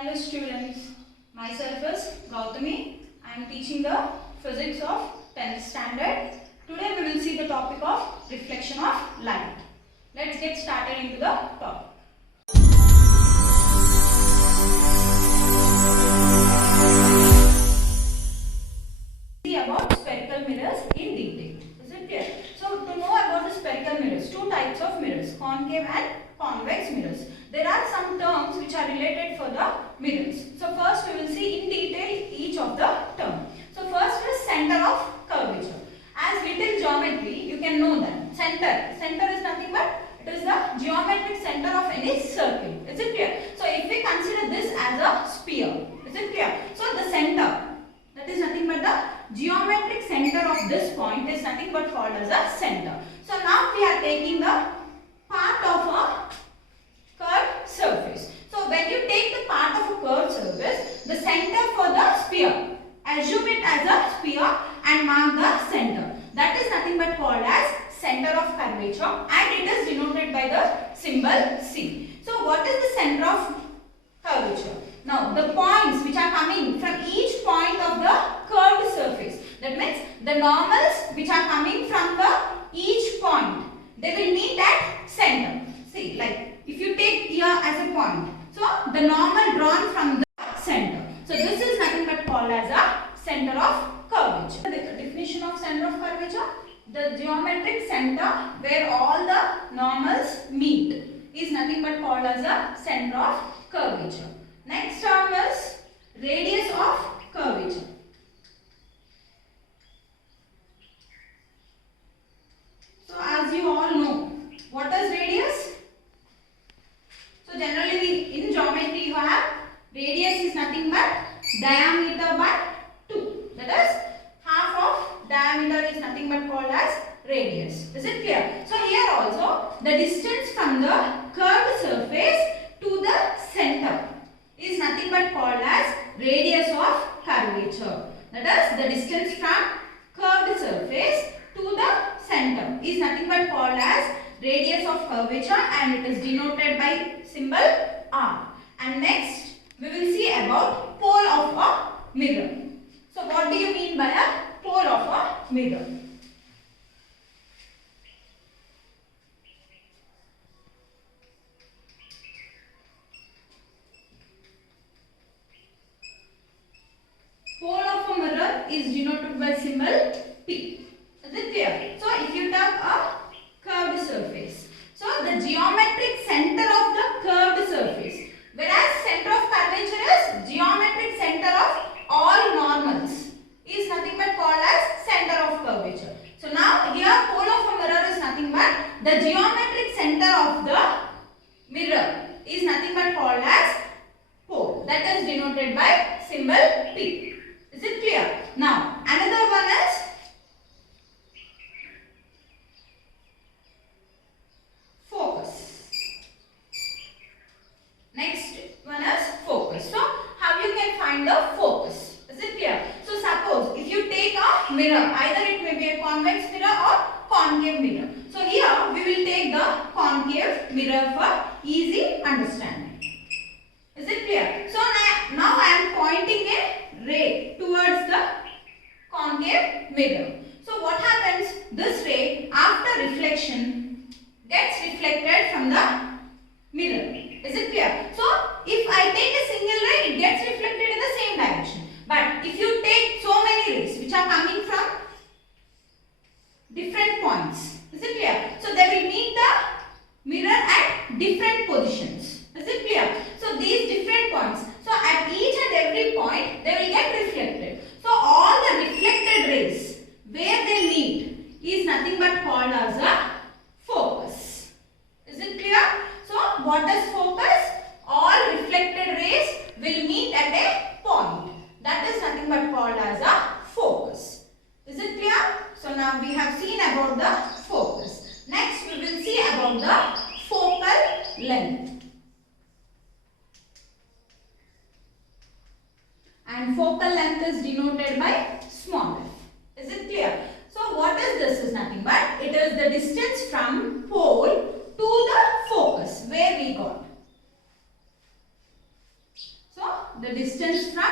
Hello students, myself is Gouthami. I am teaching the physics of 10th standard. Today we will see the topic of reflection of light. Let's get started into the topic. See about spherical mirrors in detail. Is it clear? So to know about the spherical mirrors, two types of mirrors, concave and convex mirrors. There are some terms which are related for the mirrors. So first we will see in detail each of the term. So first is center of curvature. As little geometry you can know that center is nothing but it is the geometric center of any circle. Is it clear? So if we consider this as a sphere, is it clear? So the center, that is nothing but the geometric center of this point is nothing but called as a center. So now we are taking the part of a curved surface. So when you take the part of a curved surface, the center for the sphere, assume it as a sphere and mark the center. That is nothing but called as center of curvature and it is denoted by the symbol C. So what is the center of curvature? Now the points which are coming from each point of the curved surface, that means the normals which are coming from the each point, they will meet at center. See, like if you take here as a point, so the normal drawn from the center. So this is nothing but called as a center of curvature. The definition of center of curvature, the geometric center where all the normals meet is nothing but called as a center of curvature. Next term is radius of curvature. So as you all know, what is radius? So generally in geometry you have radius is nothing but diameter by 2. That is half of diameter is nothing but called as radius. Is it clear? So here also the distance from the curved surface to the center is nothing but called as radius of curvature. That is the distance from curved surface to the center is nothing but called as radius of curvature and it is denoted by symbol R. And next we will see about pole of a mirror. So what do you mean by a pole of a mirror? Pole of a mirror is denoted by symbol P. Is it clear? So if you take a curved surface, so the geometric center of the curved surface, whereas center of curvature is geometric center of all normals, is nothing but called as center of curvature. So now here pole of a mirror is nothing but the geometric center of the mirror is nothing but called as pole. That is denoted by symbol P. Is it clear? Now another one is focus. Next one is focus. So how you can find the focus? Is it clear? So suppose if you take a mirror, either it may be a convex mirror or concave mirror. So here we will take the concave mirror for easy understanding. Is it clear? So now I am pointing a ray towards the concave mirror. So what happens? This ray after reflection gets reflected from the mirror. Is it clear? So if I take a single ray, it gets reflected in the same direction. But if you take so many rays which are coming from different points, is it clear? So they will meet the mirror at different positions. Is it clear? So these different points, so at each and every point they will get reflected. So all the reflected rays where they meet is nothing but called as a focus. Is it clear? So what is focus? All reflected rays will meet at a point. That is nothing but called as a focus. Is it clear? So now we have seen about the focus. Next we will see about the focal length. And focal length is denoted by small f. Is it clear? So what is this? Is nothing but it is the distance from pole to the focus where we got. So the distance from,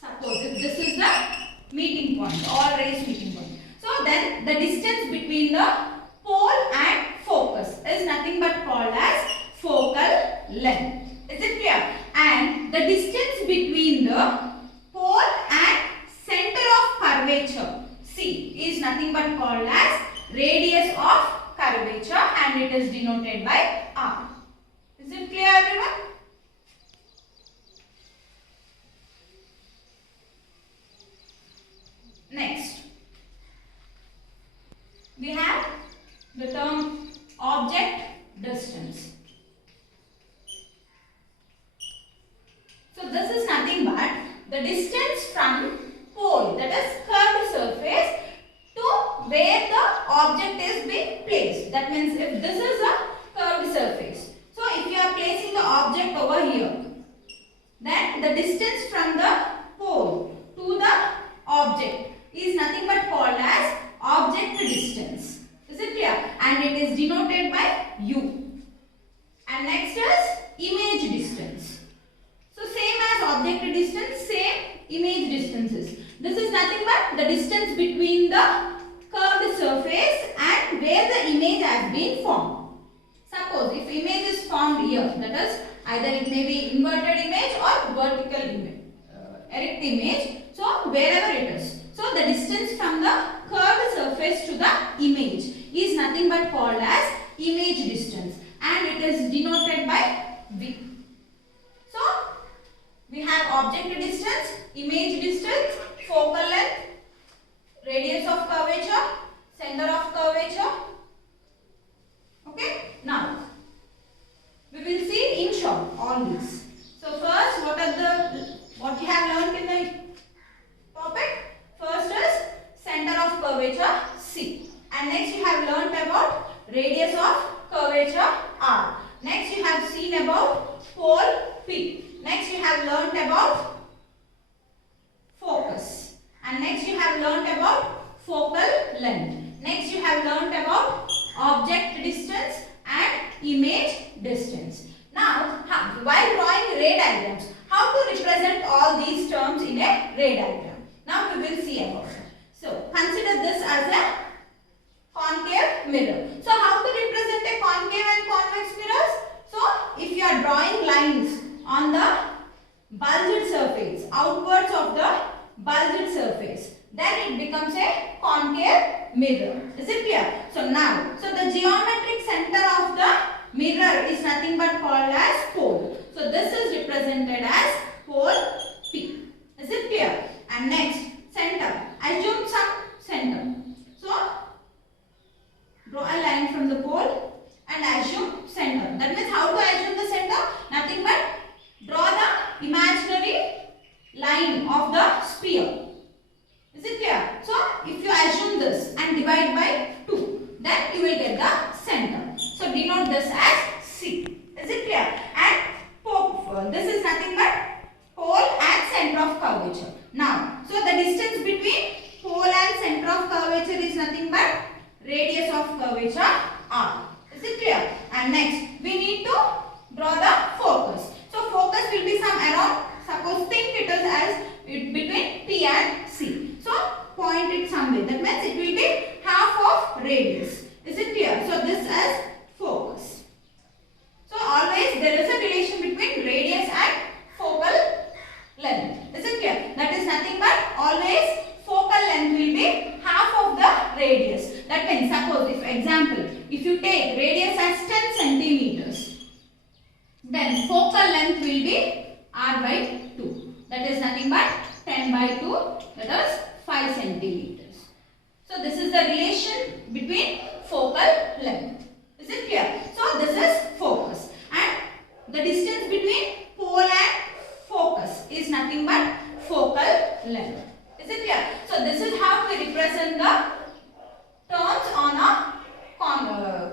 suppose if this is the meeting point or raised meeting point. So then the distance between the pole and focus is nothing but called as focal length. Is it clear? And the distance between the pole and center of curvature C is nothing but called as radius of curvature, and it is denoted by R. Is it clear, everyone? Next, we have the term object distance. So this is nothing but the distance from pole, that is curved surface, to where the object is being placed. That means if this is a curved surface, so if you are placing the object over here, then the distance from the pole to the object is nothing but called as object distance. Is it clear? And it is denoted by U. And next is image distance. So same as object distance, same image distances. This is nothing but the distance between the curved surface and where the image has been formed. Suppose if image is formed here, that is either it may be inverted image or vertical image, erect image. So wherever it is. So the distance from the curved surface to the image is nothing but called as image distance, and it is denoted by V. So we have object distance, image distance, focal length, radius of curvature, center of curvature. Okay. Now we will see in short all these. So first, what you have learned in the topic? First is center of curvature C, and next you have learnt about radius of curvature R. Next you have seen about pole P. Next you have learnt about focus, and next you have learnt about focal length. Next you have learnt about object distance and image distance. Now while drawing ray diagrams, how to represent all these terms in a ray diagram? Now we will see about it. So consider this as a concave mirror. So how to represent a concave and convex mirrors? So if you are drawing lines on the bulged surface, outwards of the bulged surface, then it becomes a concave mirror. Is it clear? So now, the geometric center of the mirror is nothing but called as pole. So this is represented as pole P. Is it clear? And next, center. Assume some center. So draw a line from the pole and assume center. That means how to assume the center? Nothing but draw the imaginary line of the sphere. Is it clear? So if you assume this and divide by 2, then you will get the center. So denote this as C. Is it clear? And this is nothing but pole and center of curvature. Now, so the distance between pole and center of curvature is nothing but radius of curvature R. Is it clear? And next, we need to draw the focus. So focus will be some around, suppose think it is as between P and C. So point it somewhere. That means it will be half of radius. Is it clear? So this as focus. So always there is a relation between radius and focal length. Is it clear? That is nothing but always focal length will be half of the radius. That means suppose if example, if you take radius as 10 centimeters, then focal length will be R by 2. That is nothing but 10 by 2, that is 5 centimeters. So this is the relation between focal length. Is it clear? So this is focus, and the distance between pole and focus is nothing but focal length. Is it clear? So this is how we represent the terms on a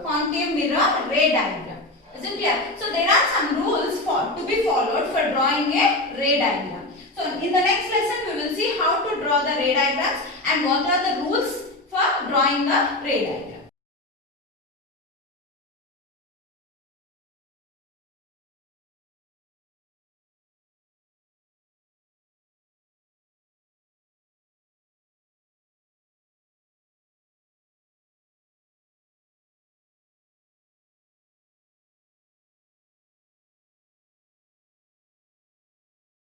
concave mirror ray diagram. Is it clear? So there are some rules to be followed for drawing a ray diagram. So in the next lesson we will see how to draw the ray diagrams and what are the rules for drawing the ray diagram.